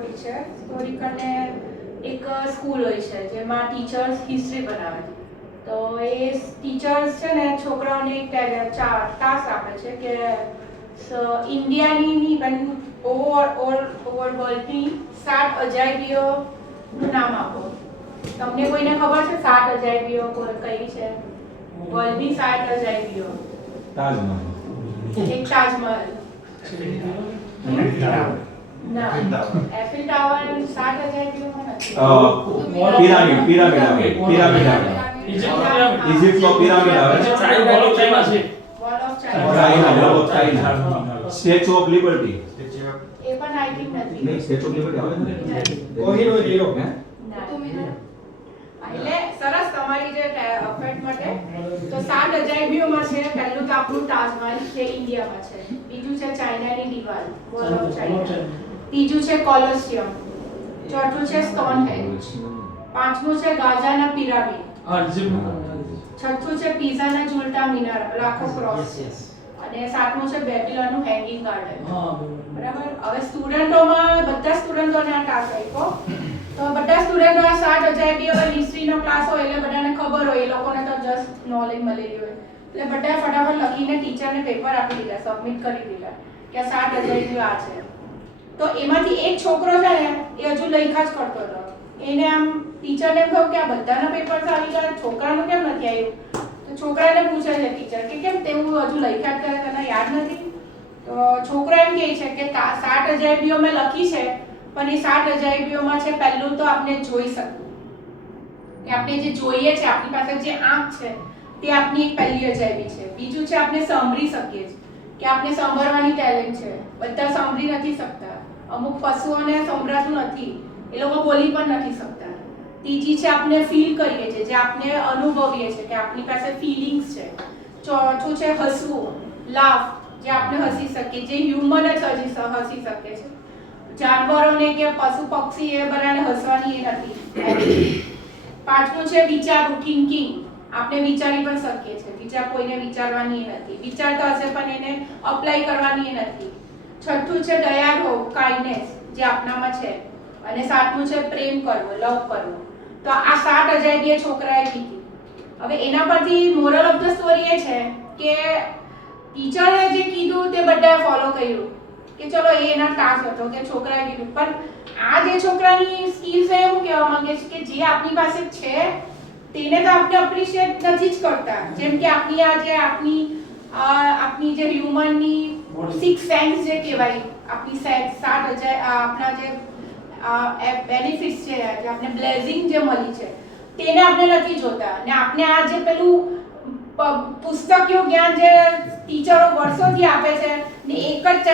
Story છે. Story કરીને એક સ્કૂલ હોય છે જેમાં ટીચર્સ હિસ્ટ્રી બનાવે. તો એ ટીચર્સ છે ને છોકરાઓને એક ટાસ્ક આપે છે કે ઇન્ડિયાની પણ ઓવર વર્લ્ડની 7 અજાયબીઓનું નામ આપો. તમને કોઈને ખબર છે 7 અજાયબીઓ કઈ છે? વર્લ્ડની 7 અજાયબીઓ. તાજમહલ. એક તાજમહલ. ના, એફિલ ટાવર 7 અજાયબીઓમાં નથી. પિરામિડ આવે. ઇજિપ્તનો પિરામિડ આવે. Wall of China. Statue of liberty. એ પણ આઈ થિંક નથી. નહીં, સ્ટેચ્યુ ઓફ લિબર્ટી આવે ને. કોહિનો હીરો. ના. એટલે સરસ તમારી જે અફેટ માટે તો 7 અજાયબીઓમાં છે. પહેલું તો આપણું તાજમહલ જે ઇન્ડિયામાં છે. બીજું છે ચાઇનાની દિવાલ, વોલ ઓફ ચાઇના. ત્રીજું છે કોલોસિયમ. ચોથું છે સ્ટોનહેન્જ. પાંચમું છે ગાઝાના પિરામિડ. છઠ્ઠું છે પીઝાના ઝૂલતા મિનાર, લાખો ક્રોસ. અને સાતમું છે બેબીલોનનું હેંગિંગ ગાર્ડન. બરાબર. હવે સ્ટુડન્ટોમાં બધા સ્ટુડન્ટોને આ ટાસ્ક આપ્યો. તો બધા સ્ટુડન્ટો આ 7 અજાયબીઓ હિસ્ટ્રીનો ક્લાસ હોય એટલે બધાને ખબર હોય, એ લોકોને તો જસ્ટ નોલેજ મળેલી હોય એટલે બધા ફટાફટ લખીને ટીચરને પેપર આપી દીધા, સબમિટ કરી દીધા કે આ 7 અજાયબીઓ આ છે. તો એમાંથી એક છોકરો છે ને એ હજુ લખ્યા જ કરતો હતો. એને આમ ટીચરને કહ્યું કે આ બધાના પેપર્સ આવી ગયા, છોકરાનું કેમ નથી આવ્યું? તો છોકરાને પૂછે છે ટીચર કે કેમ તેવું હજુ લખ્યા જ કરે, તને યાદ નથી? તો છોકરો એમ કહે છે કે 7 અજાયબીઓ મેં લખી છે, પણ એ 7 અજાયબીઓમાં છે પહેલું તો આપણે જોઈ શકવું કે આપણે જે જોઈએ છે, આપણી પાસે જે આંખ છે તે આપની એક પહેલી અજાયબી છે. બીજું છે આપણે સાંભળી શકીએ છીએ કે આપણે સાંભળવાની ટેલેન્ટ છે. બધા સાંભળી નથી શકતા, અમુક પશુઓને સંભળાતું નથી, એ લોકો બોલી પણ નથી શકતા. ત્રીજી છે આપણે ફીલ કરીએ છીએ, જે આપણે અનુભવીએ છીએ કે આપણી પાસે ફીલિંગ્સ છે. ચોથું છે હસવું, લાફ, જે આપણે હસી શકીએ, જે હ્યુમન જ હસી શકે છે. જાનવરોને કે પશુ પક્ષી એ બધાને હસવાની એ નથી. પાંચમું છે વિચારવું, થિંકિંગ, આપણે વિચારી પણ શકીએ છીએ, કોઈને વિચારવાની એ નથી, વિચારતા હશે પણ એને અપ્લાય કરવાની એ નથી. છઠ્ઠું છે દયાળુ હોવું, કાઇન્ડનેસ, જે આપણામાં છે. અને સાતમું છે પ્રેમ કરવો, લવ કરવો. તો આ 7 અજાયબી છોકરાએ કીધી. હવે એના પરથી મોરલ ઓફ ધ સ્ટોરી એ છે કે ટીચરે જે કીધું તે બધાએ ફોલો કર્યું કે ચલો એના ટાસ્ક હતો કે છોકરાએ કીધું, પણ આ જે છોકરાની સ્કિલ છે એવું કહેવા માંગે છે કે જે આપણી પાસે છે તેને તો આપણે એપ્રિશિએટ નથી જ કરતા. જેમ કે આપણી આ જે આપણી જે હ્યુમનની 6 સેન્સ જે કહેવાય, આપણી સેન્સ 7 આપણા જે બેનિફિટ્સ છે, જે આપણે બ્લેસિંગ જે મળી છે તેને આપણે નથી જોતા. ને આપણે આ જે પેલું પુસ્તકીય જ્ઞાન જે ટીચરો વર્ષોથી આપે છે ને એક જ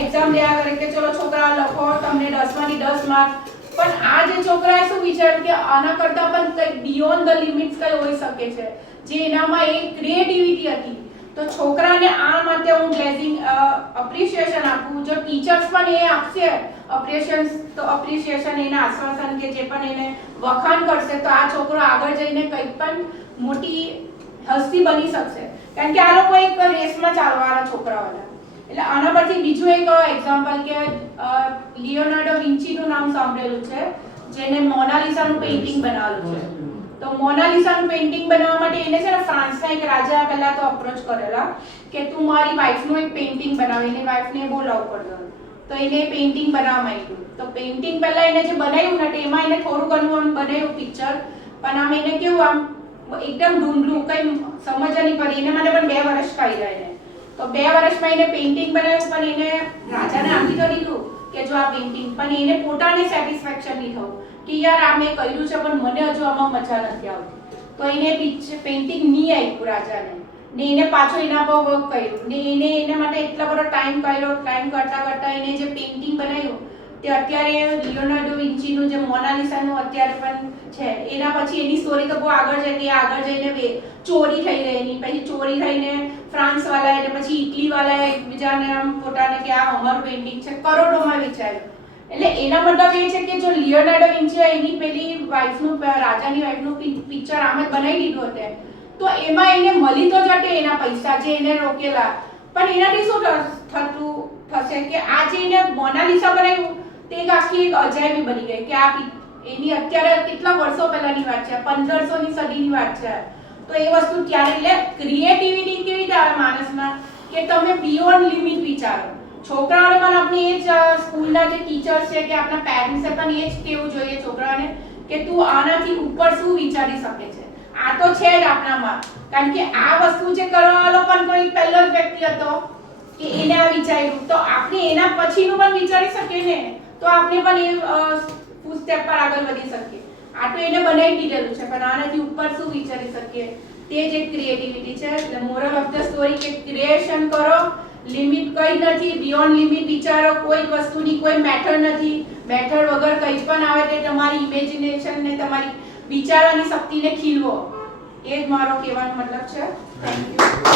એક્ઝામ લેવા કરે કે ચલો છોકરા લખો, તમને 10માંથી 10 માર્ક, પણ આ જે છોકરાએ શું વિચાર્યું કે આના કરતાં પણ કંઈક બિયોન્ડ ધ લિમિટ્સ કંઈ હોઈ શકે છે, જે એનામાં એક ક્રિએટિવિટી હતી. તો છોકરાને આ માટે હું બ્લેસિંગ એપ્રિશિએશન આપું. જો ટીચર્સ પણ એ આપશે એપ્રિશિએશન, એના આશ્વાસન કે જે પણ એને વખાણ કરશે તો આ છોકરો આગળ જઈને કંઈક પણ મોટી હસ્તી બની શકશે. કારણ કે આ લોકો એક રેસમાં ચાલવાના છોકરાઓના. એટલે આના પરથી બીજું એક એક્ઝામ્પલ કે લિયોનાર્ડો વિન્ચીનું નામ સાંભળેલું છે, જેને મોનાલિસાનું પેઇન્ટિંગ બનાવેલું છે. તો મોનાલિસાનું પેઇન્ટિંગ બનાવવા માટે એને છે ને ફ્રાન્સના એક રાજા પહેલા તો અપ્રોચ કરેલા કે તું મારી વાઈફનું એક પેઇન્ટિંગ બનાવ. એની વાઈફને બહુ લવ કરતો તો એને પેઇન્ટિંગ બનાવવા માંગ્યું. તો પેઇન્ટિંગ પહેલા એને જે બનાવ્યું ને એમાં એને થોડું ઘણું આમ બનાવ્યું પિક્ચર, પણ આમ એને કેવું આમ એકદમ ઢૂંઢલું, કંઈ સમજ નહીં પડી. એને માટે પણ 2 વર્ષ કાઢ્યા એને. તો 2 વર્ષમાં એને પેઇન્ટિંગ બનાવ્યું, પણ એને રાજાને આપી તો દીધું કે જો આ પેઇન્ટિંગ, પણ એને પોતાને સેટિસ્ફેક્શન નહીં થયું કે યાર આ મેં કર્યું છે પણ મને હજુ આમાં મજા નથી આવતી. તો એને પેઇન્ટિંગ નહીં આપ્યું રાજાને, ને એને પાછો એના પર વર્ક કર્યું, ને એના માટે એટલા બધો ટાઈમ કાઢ્યો. ટાઈમ કરતા એને જે પેઇન્ટિંગ બનાવ્યું તે અત્યારે લિયોનાર્ડો વિન્ચીનું જે મોનાલિસાનું અત્યારે પણ છે. એના પછી એની સ્ટોરી તો બહુ આગળ જતી, આગળ જઈને ચોરી થઈ ગઈ એની, પછી ચોરી થઈને ફ્રાન્સવાળા અને પછી ઇટલીવાળાએ એકબીજાને આમ પોતાને કે આ અમારું પેઇન્ટિંગ છે, કરોડોમાં વેચાયું. એટલે એના મતલબ એ છે કે જો લિયોનાર્ડો વિન્ચીએ એની પેલી વાઈફનું, રાજાની વાઈફનું પિક્ચર આમ જ બનાવી દીધું હતું તો એમાં એને મળી તો જતે એના પૈસા જે એને રોકેલા, પણ એનાથી શું થશે કે આ જે એને મોનાલિસા બનાવ્યું તે એક આખી એક અજાયબી બની ગઈ કે આ એની અત્યારે કેટલા વર્ષો પહેલાની વાત છે, 1500ની સદીની વાત છે. તો એ વસ્તુ ત્યારે એટલે ક્રિએટિવિટી કેવી રીતે આવે માણસમાં કે તમે બિયોન્ડ લિમિટ વિચારો. છોકરાઓને પણ આપણી એ જ સ્કૂલના જે ટીચર્સ છે કે આપણા પેરેન્ટ્સે પણ એ જ કહેવું જોઈએ છોકરાઓને કે તું આનાથી ઉપર શું વિચારી શકે છે. આ તો છે જ આપણામાં, કારણ કે આ વસ્તુ જે કરવાવાળો પણ કોઈ પહેલો જ વ્યક્તિ હતો કે એને આ વિચાર્યું, તો આપણે એના પછીનું પણ વિચારી શકીએ ને, તો આપણે પણ એ ફૂટ સ્ટેપ પર આગળ વધી શકીએ. આ તો એને બનાવી દીધેલું છે, પણ આનાથી ઉપર શું વિચારી શકીએ તે જ એક ક્રિએટિવિટી છે. એટલે મોરલ ઓફ ધ સ્ટોરી કે ક્રિએશન કરો, લિમિટ કઈ નથી, બિયોન્ડ લિમિટ વિચારો. કોઈ જ વસ્તુની કોઈ મેથડ નથી, મેથડ વગર કંઈ પણ આવે તે તમારી ઇમેજિનેશન ને તમારી વિચારવાની શક્તિને ખીલવો. એ જ મારો કહેવાનો મતલબ છે. Thank you.